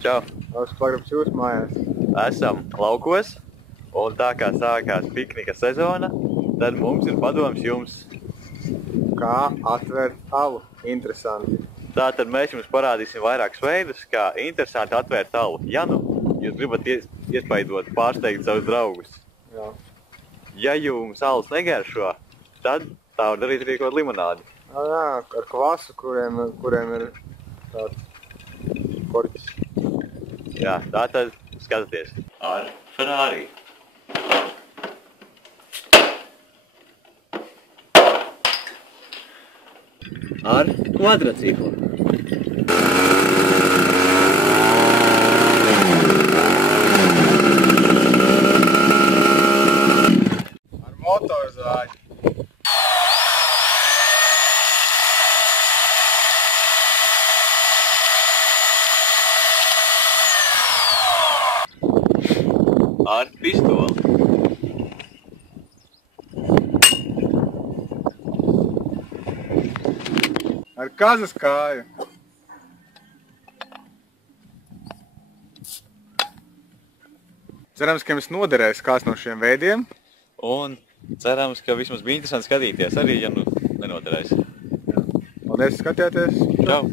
Čau! Labs pagrabs jūsu mājās. Esam laukos, un tā kā sākās piknika sezona, tad mums ir padoms jums. Kā atvērt alu? Interesanti. Tātad mēs jums parādīsim vairākus veidus, kā interesanti atvērt alu. Ja nu jūs gribat iespaidot, pārsteigt savus draugus. Jā. Ja jums alus negaršo, tad tā var darīt arī kaut limonādi. Jā, ar kvasu, kuriem ir tāds korķis. Jā, tātad skatieties. Ar Ferrari. Ar kvadrciklu. Ar motorzāģi. Ar pistoli. Ar kazas kāju. Cerams, ka jums noderēs kāds no šiem veidiem. Un cerams, ka vismaz bija interesanti skatīties, arī ja nu nenoderēs. Paldies, skatījāties! Čau!